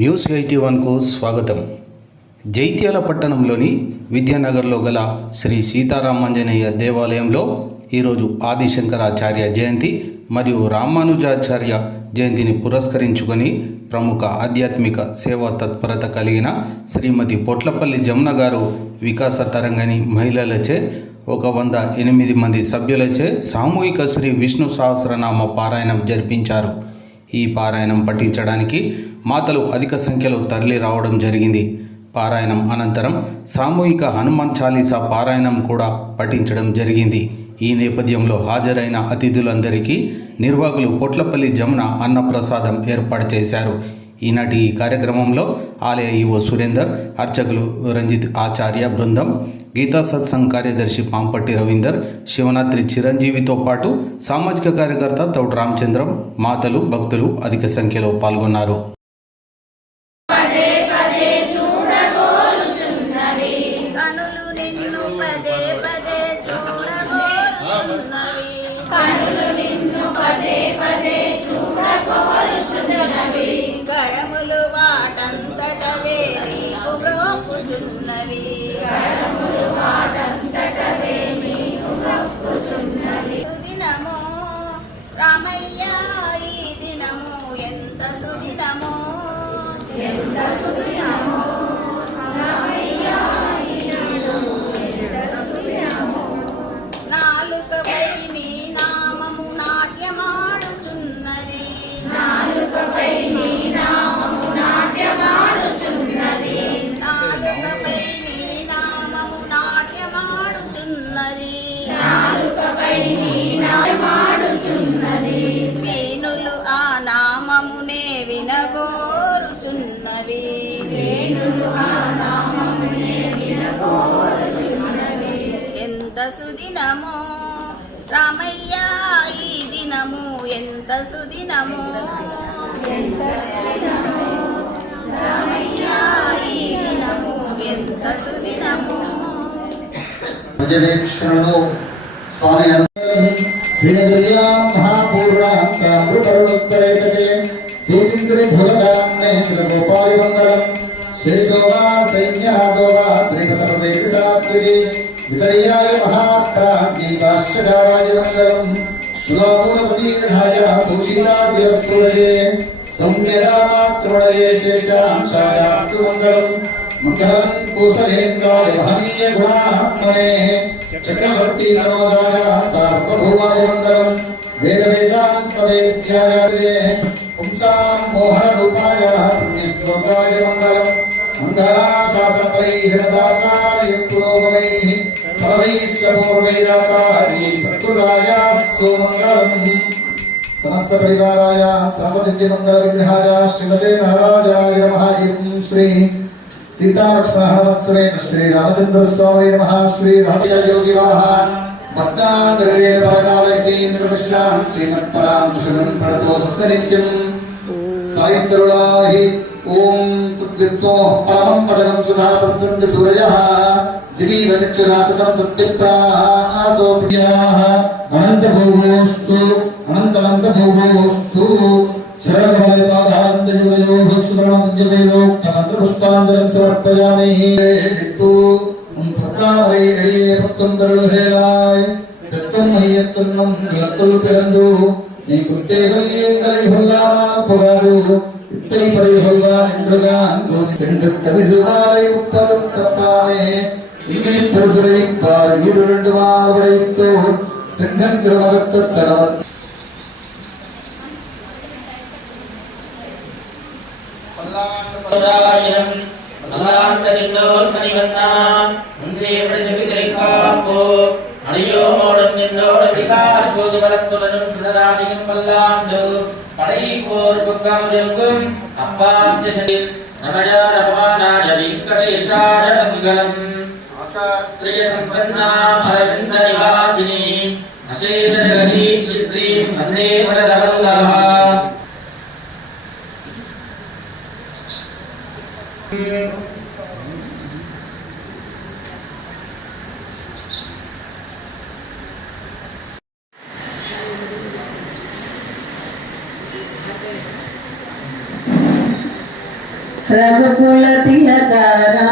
News 81కు స్వాగతం. జైత్యాల పట్టణంలోని విద్యానగర్లో గల శ్రీ సీతారామాంజనేయ దేవాలయంలో ఈరోజు ఆదిశంకరాచార్య జయంతి మరియు రామానుజాచార్య జయంతిని పురస్కరించుకొని ప్రముఖ ఆధ్యాత్మిక సేవా తత్పరత కలిగిన శ్రీమతి పొట్లపల్లి జమున గారు వికాస తరంగని మహిళలచే 108 మంది సభ్యులచే సామూహిక శ్రీ విష్ణు సహస్రనామ పారాయణం జరిపించారు. ఈ పారాయణం పఠించడానికి మాతలు అధిక సంఖ్యలో తరలి రావడం జరిగింది. పారాయణం అనంతరం సామూహిక హనుమాన్ చాలీసా పారాయణం కూడా పఠించడం జరిగింది. ఈ నేపథ్యంలో హాజరైన అతిథులందరికీ నిర్వాహకులు పొట్లపల్లి జమున అన్నప్రసాదం ఏర్పాటు చేశారు. ఈనాటి ఈ కార్యక్రమంలో ఆలయ ఈవో సురేందర్, అర్చకులు రంజిత్ ఆచార్య బృందం, గీతా సత్సంగ్ కార్యదర్శి పాంపట్టి రవీందర్, శివనాత్రి చిరంజీవితో పాటు సామాజిక కార్యకర్త తౌడు రామచంద్రం, మాతలు, భక్తులు అధిక సంఖ్యలో పాల్గొన్నారు. కరములు వాటంతటవే నీకు బ్రోకుచున్నవి, సుదినము రామయ్య ఈ దినము ఎంత సుదినము, నాలుకపై నీ నామము నాట్యమాడుచున్నది, నాలుకపై నీ నామము నాట్యమాడుచున్నది, నాలుకపై నీ నామము నాట్యమాడుచున్నది, నాలుకపై నీ నాట్యమాడుచున్నది, వేణులు ఆ నామమునే వినగోరుచున్నవి, వేణులు ఆ నామమునే వినగోరుచున్నవి, ఎంత సుదినమో రామయ్య ఈ దినము ఎంత సుదినము, ఎంత సుదినము రామయ్య ఈ దినము ఎంత సుదినము. పర్యవేక్షణలో స్వామి శ్రీనదుర్యా మహాపూర్ణాంతరుణోత్తరేతతే శ్రీంద్రి భువదాన్నే శ్రీగోపాలి మంగళం శేషోవా సైన్యరాజోవా శ్రీపతపదేతి సాత్వికి వితర్యాయ మహాప్రాజ్ఞి భాష్యకారాయ మంగళం తులామూలపతీర్ణాయ తూషితాదిరస్ఫురయే సౌమ్యరామాత్రుడయే శేషాంశాయాస్తు మంగళం మంగళం కుశలేంద్రాయ మహనీయ గుణాత్మనే చక్రవర్తి నమోదాయ సార్వభౌమాయ మంగళం వేద వేదాంత వేద్యాయ పుంసాం మోహన రూపాయ పుణ్యశ్లోకాయ మంగళం మంగళాశాసనైర్దాచార్య పురోగమైః సర్వైశ్చ పూర్వైరాచార్యై సత్కృతాయాస్తు మంగళం. సమస్త పరివారాయ సర్వదివ్య మంగళ విగ్రహాయ శ్రీమతే నారాయణాయ నమః. శ్రీ సీతాలక్ష్మణవత్సవేన శ్రీ రామచంద్ర స్వామి నమః. శ్రీ రామయోగి వాహన్ భక్తాంగర్యే పరకాలయతేంద్రవిశ్రాం శ్రీమత్పరాం శరణం ప్రణతోస్త నిత్యం సాయంత్రులాహి ఓం తద్విత్తో పరమం పదకం సుధా పశ్యంతి సూరయః దివీవ చక్షురాతతం తత్తిప్రాః ఆసో ప్రియాః అనంతభోగోస్తు అనంతభోగోస్తు శరణకమలే పాదాంతయుగయోః సువర్ణంజవేదోక్తమంత్రపుష్పాంజలిం సమర్పయామి. భక్తామరై ఎడియే భక్తం తరుళహేళాయ్ தத்துவம் மையத்துன்னும் கிளத்துள் பிறந்து நீ குத்தே கொல்லியங்களை கொல்லாமா புகாரு இத்தை பறை கொள்வான் என்றுகான் தூதி சென்று தவிசுவாரை உப்பதும் தப்பாமே இன்னை பரிசுரை பார் இருண்டு மாவுடைத்தோ செங்கன் திருமகத்த சரவத் மல்லாண்டதின்னோர் கனிவண்ணான் முன்சே பிரசிபித்திரைக்காப்போ அடியோமோடும் நின்றோடு விகார் சோதுவரத்துடனும் சுடராதியும் பல்லாண்டு படை போர் புக்கமுதெங்கும் அப்பாஞ்சசனில் நமஜாரமானாய வெங்கடேசார மங்களம் ஆச்சாத்ரிய சம்பன்னாம் அரவிந்த நிவாசினி அசேஷ ஜகதீ சித்ரீம் வந்தே வரதவல்லபா. రఘుకుల తిలకారా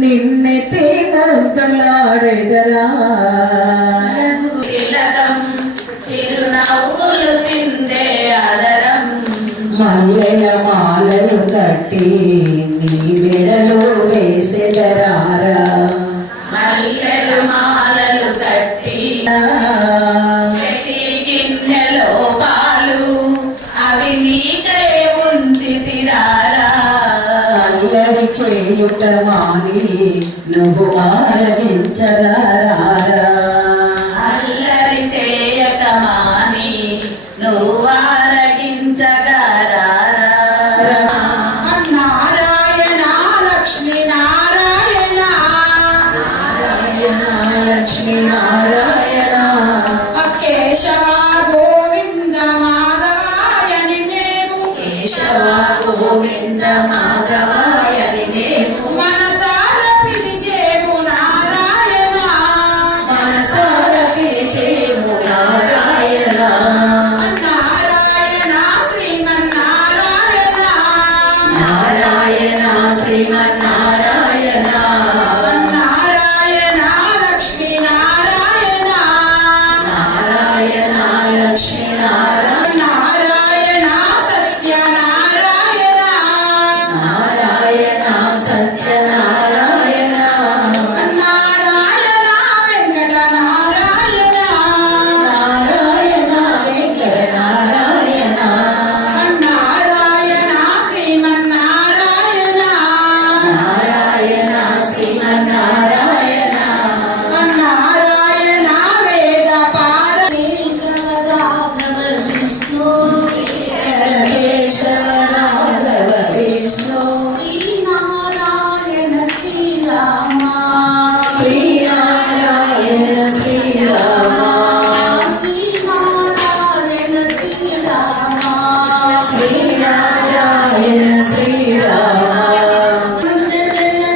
నిన్నెత్తి ముద్దులాడెదరా తిలకం చిరునవ్వులు చిందే ఆదరం మల్లెల మాలలు కట్టి నీ మెడలో వేసెదరారా మల్లెలు మాలలు కట్టి ప్రతి గిన్నెలో పాలు అవి నీకై ఉంచి తిరారా అల్లరి చేయుట మాని నువ్వు ఆరగించగరారా అల్లరి చేయక మాని నువ్వారగించగరారా నారాయణ లక్ష్మీ నారాయణ నారాయణ లక్ష్మీ నారాయణ కేశవ గోవింద మాధవాయని మేము కేశవ గోవింద మాధవాయని మేము మనసార పిలిచేము నారాయణ మనసార పిలిచేము నారాయణ నారాయణ శ్రీమన్నారాయణ నారాయణ శ్రీమన్నారాయణ నారాయణ లక్ష్మీ నారాయణ నారాయణ లక్ష్మీ నారాయణ నారాయణ సత్యనారాయణ నారాయణ సత్యనారాయణ నారాయణ వెంకట నారాయణ నారాయణ వెంకట నారాయణ నారాయణ శ్రీమన్నారాయణ నారాయణ శ్రీమన్నారాయణ నారాయణ వేద పార కేశవ రాఘవ విష్ణు కేశవ రాఘవ విష్ణు శ్రీనారాయణ శ్రీరామ శ్రీనారాయణ శ్రీరామ శ్రీనారాయణ శ్రీరామ శ్రీనారాయణ శ్రీరామ జయ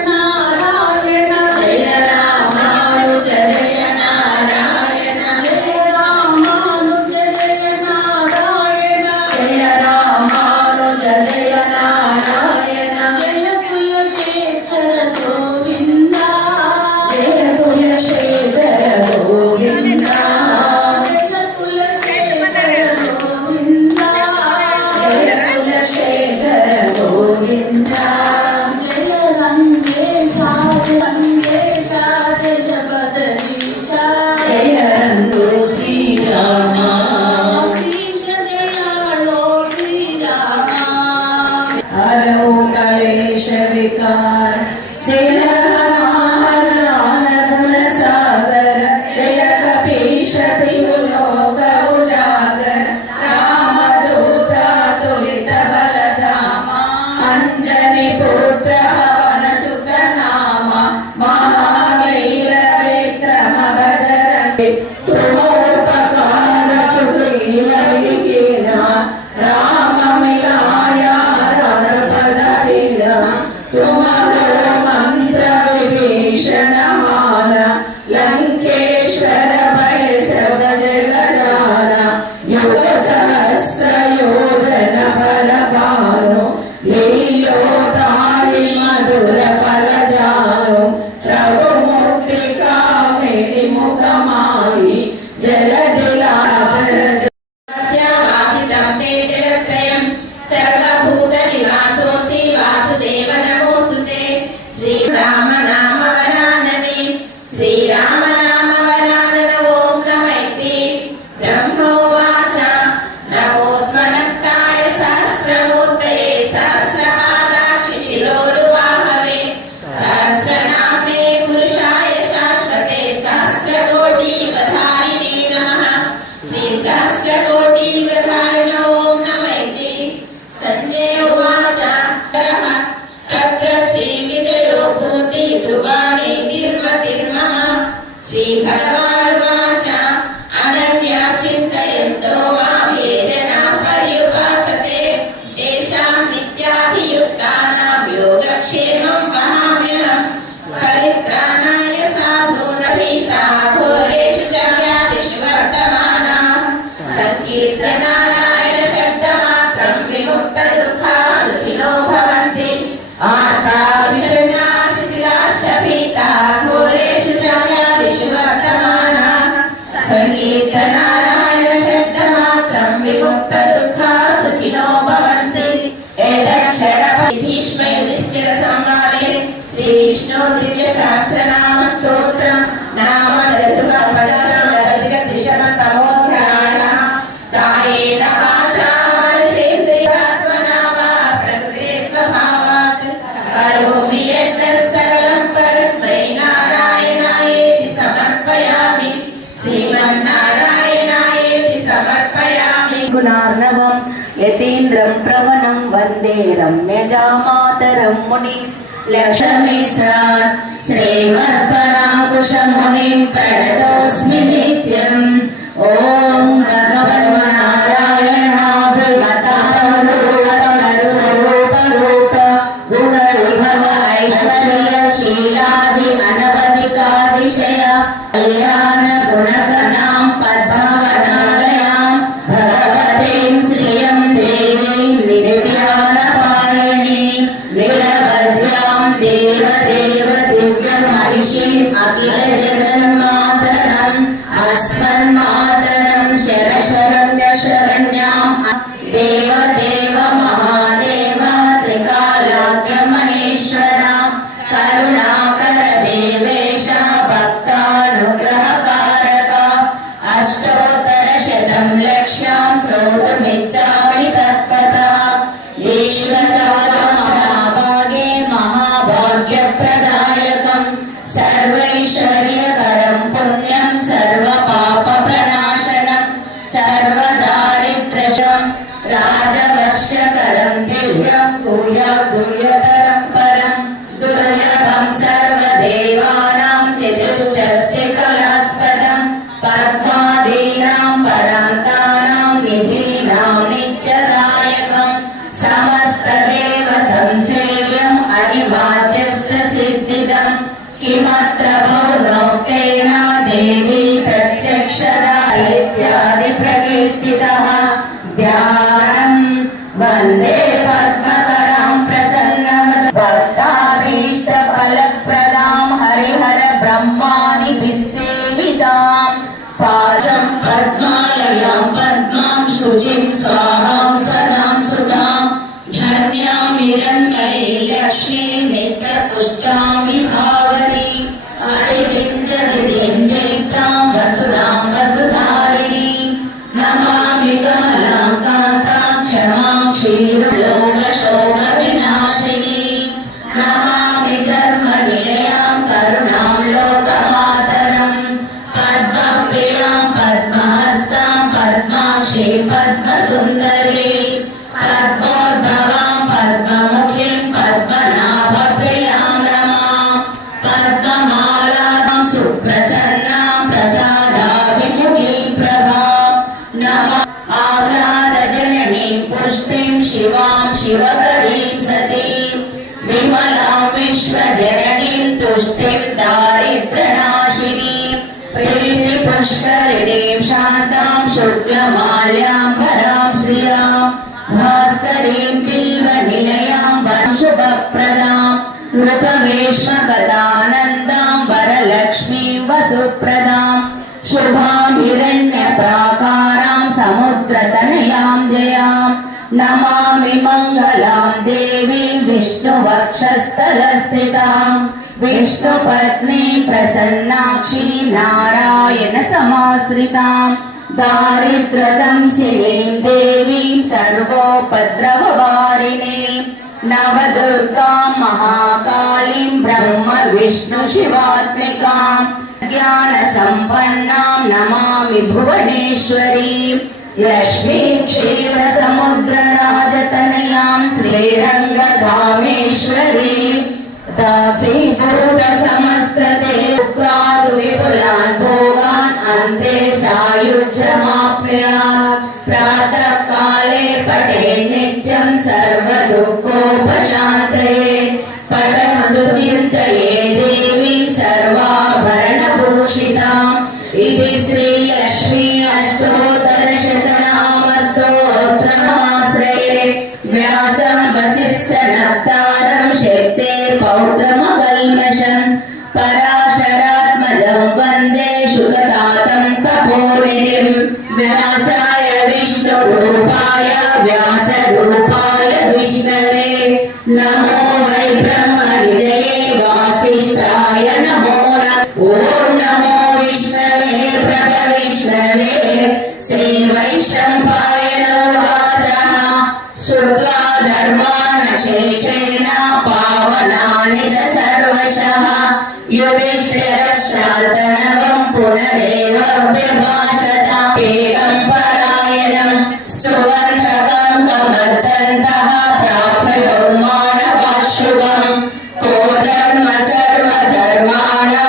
నారాయణ జయ రామానుజ జయ నారాయణ జయ రామానుజ జయ నారాయణ జయ రామానుజ జయ నారాయణ జయ కులశేఖర గోవింద జయ కులశేఖర గోవింద జయ కులశేఖర గోవింద జయ కులశేఖర గోవింద జయ రంగేశ రంగేశ జయ బదరీశ జయ రంగు శ్రీరామ శ్రీశ దయాళో శ్రీరామ హరౌ కలేశ వికార జయ రామ గుణ సాగర జయ కపీశ దిగులోక ఉజాగర రామదూత తులిత బలధామ అంజని పుత్ర పవన సుత నామ మహావీర విక్రమ భజరంగి తుమోపకార సుశీలైకిన రామ మిలాయ రాజపదహిన తుమరో మంత్ర విభీషణ మాన లంకేశ్వర భయసవ జగజాన యుగ సహస్ర యోజన బలభాను లీలోదారి మధుర ఫలజాను ప్రభు ముక్తి కామిని ముఖమాయి జలదిలాచర వాసితం తే జగత్రయం సర్వభూత నివాసోసి వాసుదేవ నమోస్తుతే శ్రీరామ నామ వరాననే శ్రీరామ నామ వరానన ఓం నమైతి బ్రహ్మోవాచ నమోస్మనత్తాయ సహస్రమూర్తయే సహస్రపాదాక్షి శిరోరువాహవే సహస్రనామ్నే పురుషాయ శాశ్వతే సహస్రకోటియుగధారిణే నమః శ్రీ సహస్రకోటియుగధారిణ ఓం నమైతి సంజయ ఉవాచ తత్ర శ్రీ విజయో భూతి ధ్రువాణి తిర్మతిర్మమ శ్రీ భగవానువాచ అనన్యా చింతయంతో మాం ఏ జనా పర్యుపాసతే తేషాం నిత్యాభియుక్తానాం యోగక్షేమం వహామ్యహం పరిత్రాణాయ సాధూనాం భీతాః ఘోరేషు చ వ్యాధిషు వర్తమానాః సంకీర్తనారాయణ శబ్దమాత్రం విముక్త దుఃఖా సుఖినో భవంతు శ్రీ విష్ణు దివ్య సహస్రనామ స్తోత్రం నామ చతుర్గా పంచదశ దిశమ తమోధ్యాయ కాయేన వాచా మనసేంద్రియాత్మనా వా ప్రకృతే స్వభావాత్ కరోమి యత్ సకలం పరస్మై నారాయణాయేతి సమర్పయామి శ్రీమన్నారాయణాయేతి సమర్పయామి గుణార్ణవం యతీంద్రం ప్రవణం వందే రమ్యజామాతరం ముని లక్ష్మీశ్రాన్ శ్రీమత్పరాంకుశమునిం ప్రణతోస్మి నిత్యం. ఓం భగవన్నారాయణాభిమతారూప గుణవిభవ ఐశ్వర్య శీలాది అనవధికాదిశయ కళ్యాణ గుణగణాం పద్మవనాలయాం భగవతీం శ్రియం దేవీం నిత్యానపాయణీం నిరవధ్యాం దేవదేవ దివ్య మహిషీం అఖిల జగన్మాతరం అస్మన్మాతరం శరశరణ్య శరణ్యాం దేవదేవ మహాదేవ త్రికాలాగ్య మహేశ్వర కరుణాకర దేవేశ భక్తానుగ్రహకారక అష్టోత్తర శతం లక్ష్యాం శ్రోతుమిచ్చామి తత్వతః ఈశ్వరమహాభాగే మహాభాగ్యప్రదాయకం సర్వైశ్వర్యకరం పుణ్యం సర్వపాపప్రణాశనం సర్వదారిద్ర్యం రాజవశ్యకరం దివ్యం గుహ్యతరం పరం దుర్లభం సర్వదేవానాం చతుశ్చష్టికలాస్పదం పద్మాదీనాం పరాంతానాం నిధీనాం నిత్యదాయకం సమస్తదేవ సంసేవ్యం అనివాచ్యష్ట సిద్ధిదం కిమత్ర భౌనోక్తేన దేవీ ప్రత్యక్షదా ఇత్యాది ప్రకీర్తితః ధ్యానం వందే పద్మకరాం ప్రసన్నవదనం భక్తాభీష్ట ఫలప్రదాం హరిహర బ్రహ్మాదిభిः సేవితాం పాచం పద్మాలయాం పద్మాం శుచిం స్వాహాం సదాం సుతాం ధన్యాం హిరణ్మయీ లక్ష్మీం నిత్యపుష్టాం విభావరీం హరివించదిదిం జైతాం వసుధాం వసుధారిణీం నమామి కమలాం కాంతాం క్షమాం క్షీరలోకశోక వినాశినీం నమామి ధర్మనిలయాం కరుణాం లోకమాతరం పద్మప్రియాం పద్మహస్తాం పద్మాక్షీం పద్మసుందరీ పద్మోద్భవాం పద్మముఖీం పద్మనాభప్రియాం రమాం పద్మమాలాం సుప్రసన్నాం ప్రసాదాభిముఖీం ప్రభాం నమః ఆహ్లాదజననీం పుష్టిం శివాం శివకరీం సతీం విమలాం విశ్వజననీం తుష్టిం దారిద్ర్యనాశినీం ప్రీతిపుష్కరిణీం శాంతాం శుక్లమాల్యాంబరాం శ్రియాం భాస్కరీం బిల్వనిలయాం శుభప్రదాం నృపవేష్మగదానందాం వరలక్ష్మీం వసుప్రదాం శుభాం హిరణ్యప్రాకారాం సముద్రతనయాం జయాం నమామి మంగళాం దేవీం విష్ణువక్షస్థలస్థితాం విష్ణుపత్నీం ప్రసన్నాక్షీం నారాయణ సమాశ్రితాం దారిద్ర్యదంశినీం దేవీం సర్వోపద్రవవారిణీం నవదుర్గాం మహాకాళీం బ్రహ్మ విష్ణు శివాత్మికాం జ్ఞాన సంపన్నాం నమామి భువనేశ్వరీం లక్ష్మీం క్షీర సముద్ర రాజతనయాం శ్రీరంగధామేశ్వరీం దాసీభూత సమస్తదేవుక్తాదు విపులాన్ భోగాన్ అంతే సాయుజ్యమాప్నుయాత్ ప్రాతః కాలే పఠే నిత్యం సర్వదుఃఖోపశాంతయే పఠస్తు చింతయే దేవీం సర్వాభరణభూషితాం ఇది శ్రీలక్ష్మీ అష్టోత్తరశతనామస్తోత్రమాశ్రయే వ్యాసం వసిష్ఠనప్తారం శక్తే పౌత్రమకల్మషం పరాశరాత్మజం వందే శుకతాతం తపోనిధిం వ్యాసాయ విష్ణురూపాయ వ్యాసరూపాయ విష్ణవే నమో వై బ్రహ్మనిధయే ज्ञानशेषेण पावनानि च सर्वशः युधिष्ठिरशान्तनवं पुनरेव व्यभाषत एकं परायणं सुवर्णकं कमर्चन्तः प्राप्नुयो मानवः शुभं को धर्म सर्वधर्माणां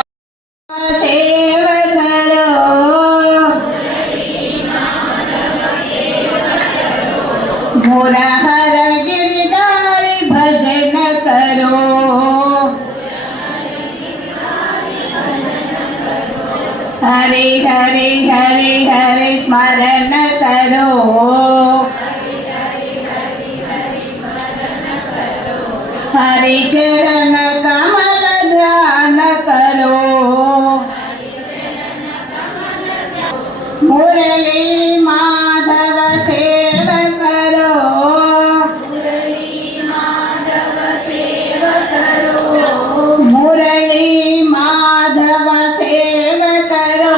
मुरहर गिरधारी भजन करो हरे हरे हरे हरे स्मरण करो हरि चरण कमल ध्यान करो मुरली माधव सेव करो मुरली माधव सेव करो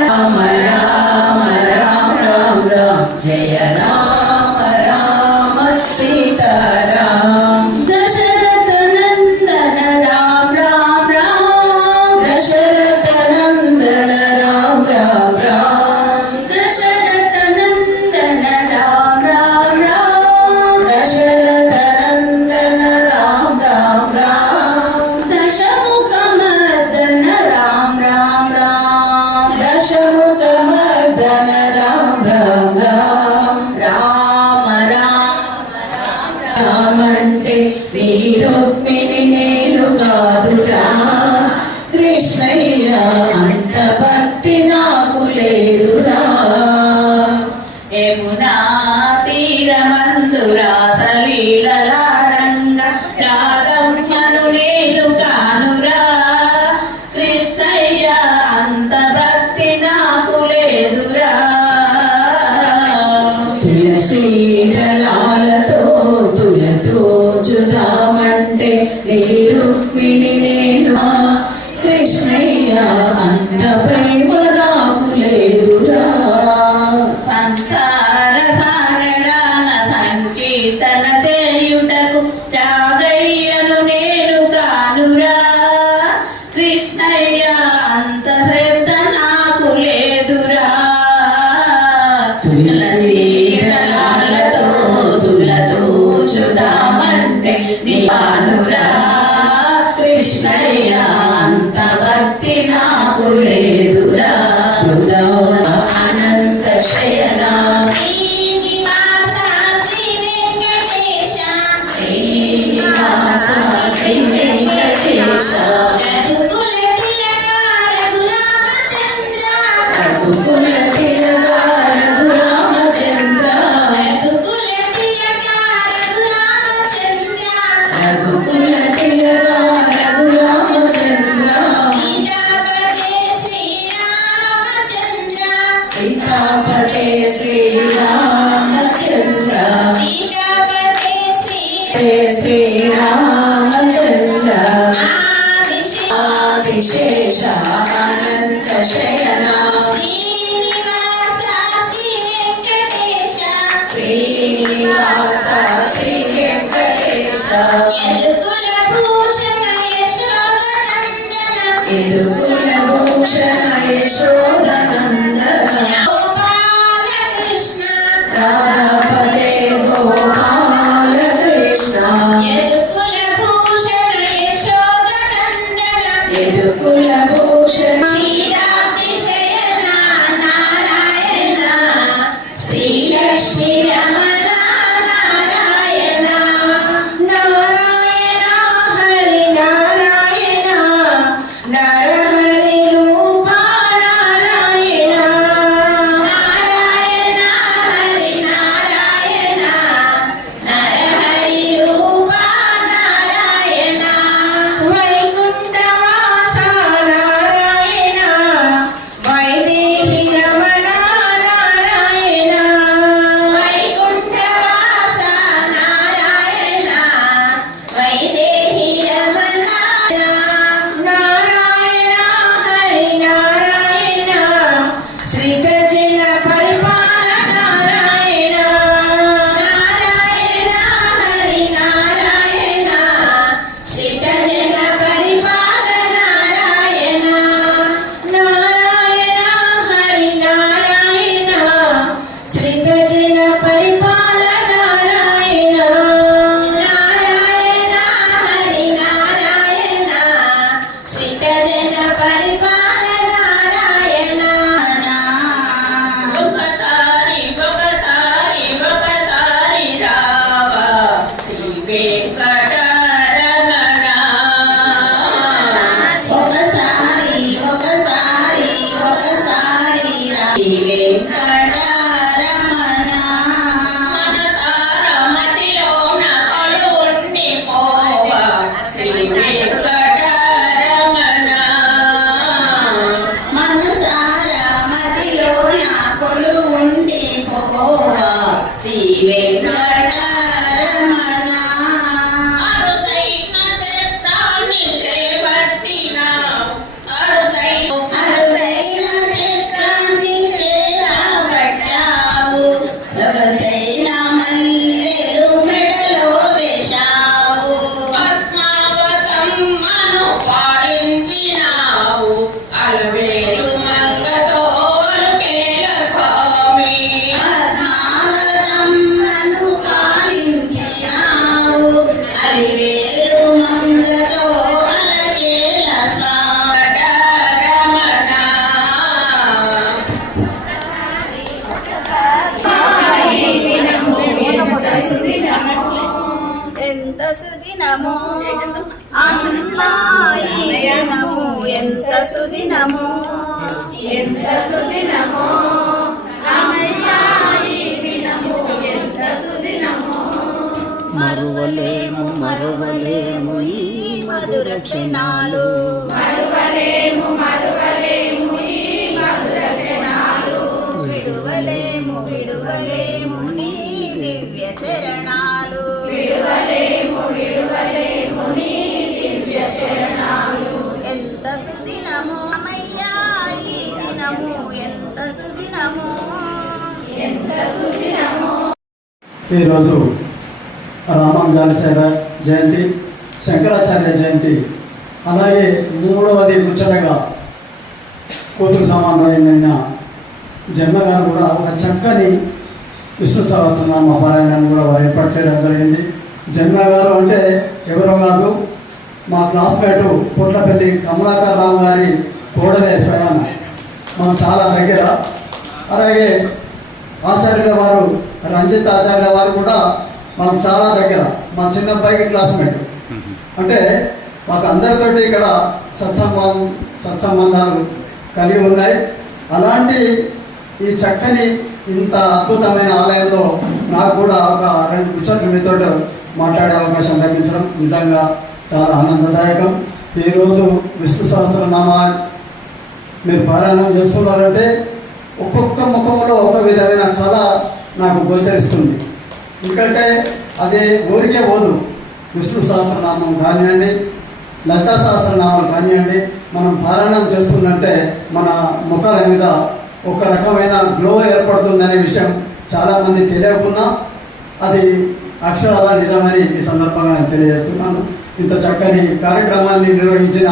राम राम राम राम राम जय राम राम सीताराम दशरथ नंदन राम राम राम दशरथ नंदन राम राम राम दशरथ नंदन राम राम राम दशरथ नंदन राम राम राम दशमुखमर्दन राम राम राम दशमुखमर्दन राम राम राम राम राम రామంటే నీ రుక్మిణి నేను కాదురా కృష్ణయ్య అంత భక్తి నాకు లేదురా యమునా తీరమందురా సలీలలాడంగా రాధమ్మను నేను కానురా కృష్ణయ్య అంత భక్తి నాకు లేదురా తులసి దళాలతో తులతో చుదామంటే నీ రుక్మిణి నేను కృష్ణయ్య అంత ప్రేమ నాకు లేదురా సంసార సాగరాన సంకీర్తన చేయుటకు జాగయ్యను నేను కానురా కృష్ణయ్య అంత శ్రద్ధ నాకు లేదురా తులసి దళాలతో తులతో చుదామంటే నీ కానురా కృష్ణయ్య అంత భక్తి నాకు లేదురా అనంత శయన శ్రీనివాస శ్రీ వెంకటేశ శ్రీనివాస శ్రీ వెంకటేశ రఘుకుల తిలక రఘురామచంద్ర రఘుకుల తిలక రఘురామచంద్ర రఘుకుల తిలక రఘురామచంద్ర రఘుకుల తిలక రఘురామచంద్ర సీతాపతే శ్రీరామచంద్ర సీతాపతే శ్రీరామచంద్ర సీతాపతే శ్రీరామచంద్ర ఆదిశేష ఆదిశేషానంత శయన శ్రీనివాస శ్రీ వెంకటేశ శ్రీనివాస శ్రీ వెంకటేశ యదుకుల భూషణ యశోదనందన యదుకుల భూషణ యశోదనందన గోపాలకృష్ణ రాధాపతే గోపాలకృష్ణ యదుకుల భూషణ యశోదనందన యదుకుల భూషణ శ్రీరాప్తి శయన నారాయణ శ్రీలక్ష్మీ రమణ నారాయణ నారాయణ హరి నారాయణ నరహరి రూప నారాయణ నారాయణ హరి నారాయణ నరహరి రూప నారాయణ వైకుంఠవాస నారాయణ వైదేహి రమణ నారాయణ వైకుంఠవాస పరిపాల నారాయణ నారాయణ హరి నారాయణ శ్రీతజన పరిపాల నారాయణ ఒకసారి ఒకసారి ఒకసారి రావా శ్రీ వెంకటరమణ ఒకసారి ఒకసారి ఒకసారి శ్రీ వెంకటరమణ మనసార మదిలోన కొలువుండి పోవా శ్రీ వెంకటరమణ మనసార మదిలో నా కొలువుండి పోవా శ్రీ వెంకటరమణ అరుదైన చిత్రాన్ని చేపట్టినావు అరుదైన అరుదైన చిత్రాన్ని చేతబట్టావు సొగసైన మల్లెలు మెడలో వేశావు పద్మావతమ్మను పాలించినావు అలవేలు మంగతో అలుకేల స్వామి పద్మావతమ్మను పాలించినావు అలివేలు మంగతో అలకేల స్వామి రమణ ఎంత సుదినమో అమ్మాయి దినము ఎంత సుదినమో ఎంత సుదినమో రామయ్య ఈ దినము ఎంత సుదినమో మరువలేము మరువలేము ఈ మధుర క్షణాలు మరువలేము మరువలేము ఈ మధుర క్షణాలు విడువలేము విడువలేము నీ దివ్య చరణాలు విడువలేము విడువలేము నీ దివ్య చరణాలు ఎంత సుదినమో అమ్మయ్యా ఈ దినము ఎంత సుదినమో ఎంత సుదినమో ఈరోజు రామానుజాచార్య జయంతి, శంకరాచార్య జయంతి, అలాగే మూడవది ముచ్చటగా కూతురు సమానమైన జన్మ గారు కూడా ఒక చక్కని విష్ణు సహస్రనామ పారాయణాన్ని కూడా వారు ఏర్పాటు చేయడం జరిగింది. జన్మ గారు అంటే ఎవరో కాదు, మా క్లాస్మేటు పొట్లపల్లి కమలాకర్ రావు గారి కోడలే స్వయాన, మనం చాలా దగ్గర. అలాగే ఆచార్యుల వారు రంజిత్ ఆచార్య వారు కూడా మాకు చాలా దగ్గర, మా చిన్న అబ్బాయికి క్లాస్మేట్. అంటే మాకు అందరితోటి ఇక్కడ సత్సంబంధాలు కలిగి ఉన్నాయి. అలాంటి ఈ చక్కని ఇంత అద్భుతమైన ఆలయంలో నాకు కూడా ఒక 2 ముచ్చట్లు మీతో మాట్లాడే అవకాశం లభించడం నిజంగా చాలా ఆనందదాయకం. ఈరోజు విష్ణు సహస్రనామ మీరు పారాయణం చేస్తున్నారంటే ఒక్కొక్క ముఖంలో ఒక విధమైన కళ నాకు గోచరిస్తుంది. ఎందుకంటే అది ఊరికే పోదు. విష్ణు సహస్రనామం కానివ్వండి, లలితా సహస్రనామాలు కానివ్వండి, మనం పారాయణం చేస్తుందంటే మన ముఖాల మీద ఒక రకమైన గ్లో ఏర్పడుతుందనే విషయం చాలామంది తెలియకున్నా అది అక్షరాల నిజమని ఈ సందర్భంగా నేను తెలియజేస్తున్నాను. ఇంత చక్కని కార్యక్రమాన్ని నిర్వహించిన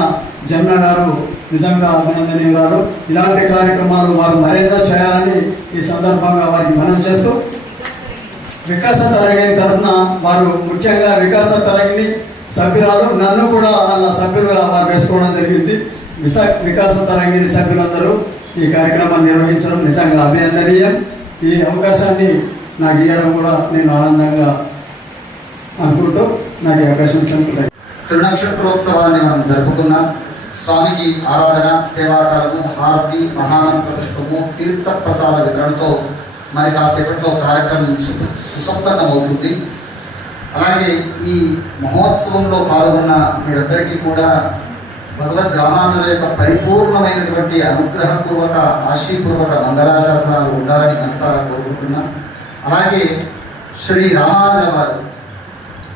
జన్మ గారు నిజంగా అభినందనీయురాలు. ఇలాంటి కార్యక్రమాలు వారు మరింత చేయాలని ఈ సందర్భంగా వారికి మనం చేస్తూ, వికాస తరంగిణి తరఫున వారు ముఖ్యంగా వికాస తరంగిణి సభ్యురాలు, నన్ను కూడా అలా సభ్యులుగా వారు వేసుకోవడం జరిగింది. వికాస తరంగిణి సభ్యులందరూ ఈ కార్యక్రమాన్ని నిర్వహించడం నిజంగా అభినందనీయం. ఈ అవకాశాన్ని నాకు ఇవ్వడం కూడా నేను ఆనందంగా అనుకుంటూ నాకు ఈ అవకాశం ఇచ్చినందుకు తిరునక్షత్రోత్సవాన్ని మనం జరుపుకున్నాం. స్వామికి ఆరాధన, సేవాకాలము, హారతి, మహామంత్ర పుష్పము, తీర్థ ప్రసాద వితరణతో మరి కాసేపట్లో కార్యక్రమం సుసంపన్నమవుతుంది. అలాగే ఈ మహోత్సవంలో పాల్గొన్న మీరందరికీ కూడా భగవద్ రామానుజుల యొక్క పరిపూర్ణమైనటువంటి అనుగ్రహపూర్వక ఆశీపూర్వక మంగళాశాసనాలు ఉండాలని మనసారా కోరుకుంటున్నాం. అలాగే శ్రీ రామానుజుల వారు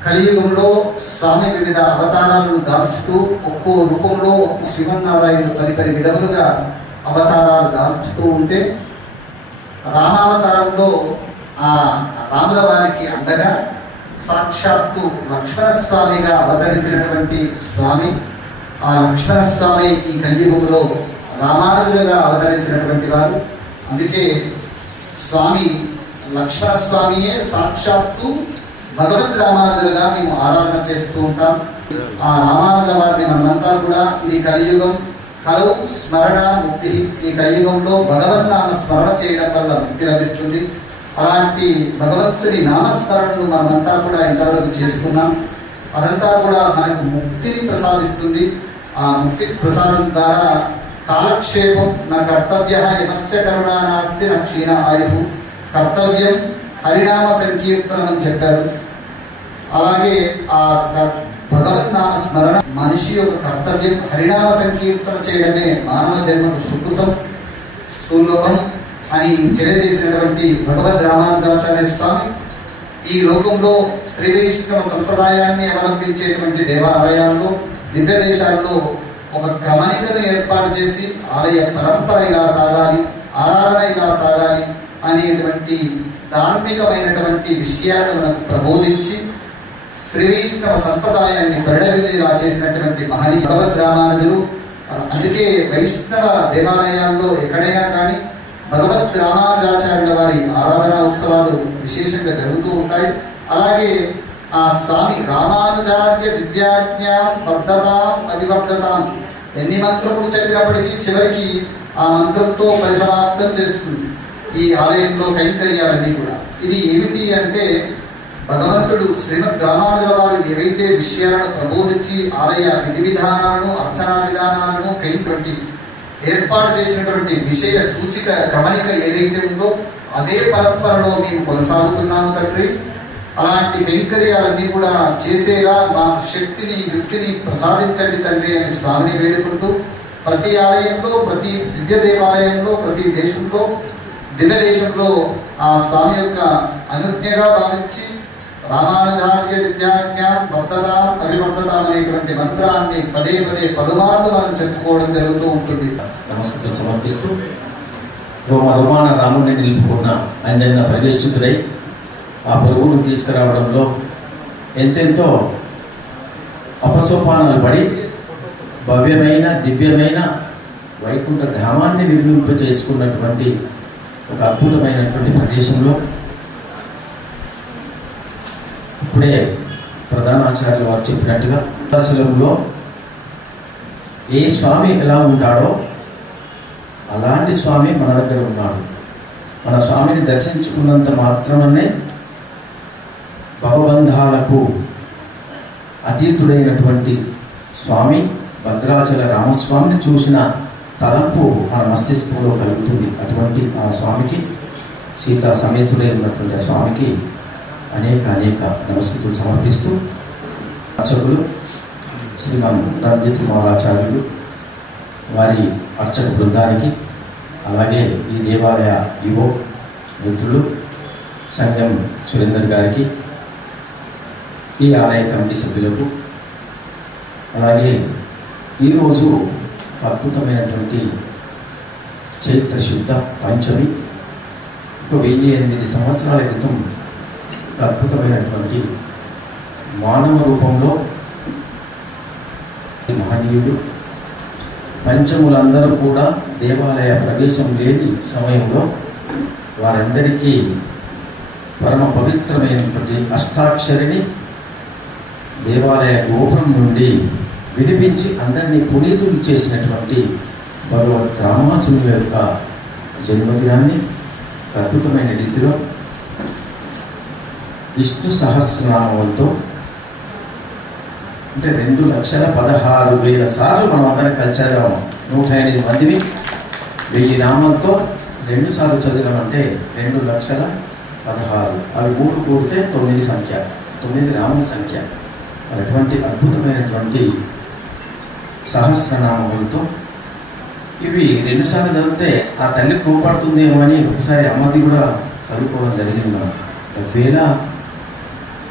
కలియుగంలో స్వామి వివిధ అవతారాలను దాల్చుతూ ఒక్కో రూపంలో ఒక్కో శివనారాయణుడు పరిపరి విధములుగా అవతారాలు దాల్చుతూ ఉంటే, రామావతారంలో ఆ రాముల వారికి అండగా సాక్షాత్తు లక్ష్మణస్వామిగా అవతరించినటువంటి స్వామి, ఆ లక్ష్మణస్వామి ఈ కలియుగంలో రామానుజులుగా అవతరించినటువంటి వారు. అందుకే స్వామి లక్ష్మణ స్వామియే సాక్షాత్తు భగవద్ రామానుజులుగా మేము ఆరాధన చేస్తూ ఉంటాం. ఆ రామానుజుల వారిని మనమంతా కూడా ఇది కలియుగం, కలవు స్మరణ ముక్తి. ఈ కలియుగంలో భగవన్నామ స్మరణ చేయడం వల్ల ముక్తి లభిస్తుంది. అలాంటి భగవంతుని నామస్మరణను మనమంతా కూడా ఇంతవరకు చేసుకున్నాం. అదంతా కూడా మనకు ముక్తిని ప్రసాదిస్తుంది. ఆ ముక్తి ప్రసాదం ద్వారా కాలక్షేపం నా కర్తవ్య యమస్య కరుణా నాస్తి నా క్షీణ ఆయు, కర్తవ్యం హరినామ సంకీర్తనం అని చెప్పారు. అలాగే ఆ భగవన్నామ స్మరణ మనిషి యొక్క కర్తవ్యం. హరినామ సంకీర్తన చేయడమే మానవ జన్మకు సుకృతం సులభం అని తెలియజేసినటువంటి భగవద్ రామానుజాచార్య స్వామి ఈ లోకంలో శ్రీ వైష్ణవ సంప్రదాయాన్ని అవలంబించేటువంటి దేవాలయాల్లో దివ్య దేశాల్లో ఒక క్రమణికను ఏర్పాటు చేసి ఆలయ పరంపర ఇలా సాగాలి, ఆరాధన ఇలా సాగాలి అనేటువంటి ధార్మికమైనటువంటి విషయాలను మనకు ప్రబోధించి శ్రీ వైష్ణవ సంప్రదాయాన్ని పరిడవిల్లేలా చేసినటువంటి మహనీయ భగవద్ రామానుజులు. అందుకే వైష్ణవ దేవాలయాల్లో ఎక్కడైనా కానీ భగవద్ రామానుజాచార్యుల వారి ఆరాధనా ఉత్సవాలు విశేషంగా జరుగుతూ ఉంటాయి. అలాగే ఆ స్వామి రామానుజార్య దివ్యాజ్ఞాం వర్ధతాం అవివర్ధతాం, ఎన్ని మంత్రములు చెప్పినప్పటికీ చివరికి ఆ మంత్రంతో పరిసమాప్తం చేస్తుంది ఈ ఆలయంలో కైంకర్యాలన్నీ కూడా. ఇది ఏమిటి అంటే భగవంతుడు శ్రీమద్ రామానుజుల వారు ఏవైతే విషయాలను ప్రబోధించి ఆలయ విధి విధానాలను అర్చనా విధానాలను కైంకర్యం ఏర్పాటు చేసినటువంటి విషయ సూచిక గమనిక ఏదైతే ఉందో అదే పరంపరలో మేము కొనసాగుతున్నాము తండ్రి. అలాంటి కైంకర్యాలన్నీ కూడా చేసేలా మా శక్తిని యుక్తిని ప్రసాదించండి తండ్రి అని స్వామిని వేడుకుంటూ ప్రతి ఆలయంలో, ప్రతి దివ్య దేవాలయంలో, ప్రతి దేశంలో దివ్య దేశంలో ఆ స్వామి యొక్క అనుజ్ఞగా భావించి రామానుజార్య దివ్యాజ్ఞాం వర్ధతాం అవివర్ధతాం అనేటువంటి మంత్రాన్ని పదే పదే పలుమార్లు మనం చెప్పుకోవడం జరుగుతూ ఉంటుంది. నమస్కారం సమర్పిస్తూ రోమాన రాముడిని నిలుపుకున్న అంజన్న పరివేష్టితుడై ఆ పొరుగును తీసుకురావడంలో ఎంతెంతో అపసోపానాలు పడి భవ్యమైన దివ్యమైన వైకుంఠ ధామాన్ని నిర్మింపచేసుకున్నటువంటి ఒక అద్భుతమైనటువంటి ప్రదేశంలో ఇప్పుడే ప్రధానాచార్యులు వారు చెప్పినట్టుగా దర్శనంలో ఏ స్వామి ఎలా ఉంటాడో అలాంటి స్వామి మన దగ్గర ఉన్నాడు. మన స్వామిని దర్శించుకున్నంత మాత్రమే భవబంధాలకు అతీతుడైనటువంటి స్వామి భద్రాచల రామస్వామిని చూసిన తలంపు మన మస్తిష్కంలో కలుగుతుంది. అటువంటి ఆ స్వామికి, సీతా సమేతుడై ఉన్నటువంటి ఆ స్వామికి అనేక నమస్కృతులు సమర్పిస్తూ అర్చకులు శ్రీమాన్ రంజిత్ కుమార్ ఆచార్యులు వారి అర్చక బృందానికి, అలాగే ఈ దేవాలయ ఈవో మిత్రులు సంగం సురేందర్ గారికి, ఈ ఆలయ కమిటీ సభ్యులకు, అలాగే ఈరోజు అద్భుతమైనటువంటి చైత్ర శుద్ధ పంచమి, 1008 సంవత్సరాల క్రితం అద్భుతమైనటువంటి మానవ రూపంలో మహనీయుడు పంచములందరూ కూడా దేవాలయ ప్రవేశం లేని సమయంలో వారందరికీ పరమ పవిత్రమైనటువంటి అష్టాక్షరిని దేవాలయ గోపురం నుండి వినిపించి అందరినీ పునీతులు చేసినటువంటి భగవద్ రామానుజుల యొక్క జన్మదినాన్ని అద్భుతమైన రీతిలో విష్ణు సహస్రనామంతో అంటే 2,16,000 సార్లు మనం అందరం కలిసి చదివాము. 108 మందిని 1000 నామాలతో 2 సార్లు చదివామంటే 2,16,000. అవి 3 కూడితే 9 సంఖ్య, 9 రాముల సంఖ్య. అటువంటి అద్భుతమైనటువంటి సహస్రనామములతో ఇవి 2 సార్లు చదివితే ఆ తల్లి కోపడుతుందేమో అని ఒకసారి అమ్మది కూడా చదువుకోవడం జరిగింది. మనం ఒకవేళ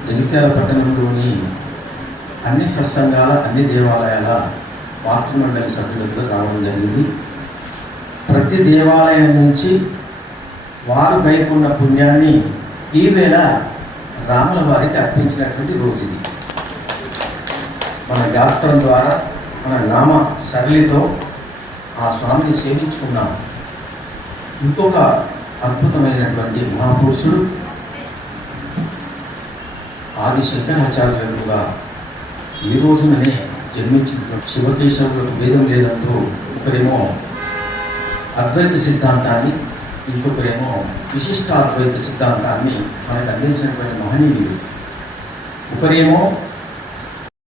జగిత్యాల పట్టణంలోని అన్ని సత్సంగాల, అన్ని దేవాలయాల మాతృమండలి సభ్యులతో రావడం జరిగింది. ప్రతి దేవాలయం నుంచి వారు గైకున్న పుణ్యాన్ని ఈవేళ రాముల వారికి అర్పించినటువంటి రోజు ఇది. మన గాత్రం ద్వారా, మన నామ సరళితో ఆ స్వామిని సేవించుకున్నాం. ఇంకొక అద్భుతమైనటువంటి మహాపురుషుడు ఆది శంకరాచార్యులు కూడా ఈ రోజుననే జన్మించినటువంటి శివకేశవులకు భేదం లేదంటూ ఒకరేమో అద్వైత సిద్ధాంతాన్ని, ఇంకొకరేమో విశిష్టాద్వైత సిద్ధాంతాన్ని మనకు అందించినటువంటి మహనీయులు. ఒకరేమో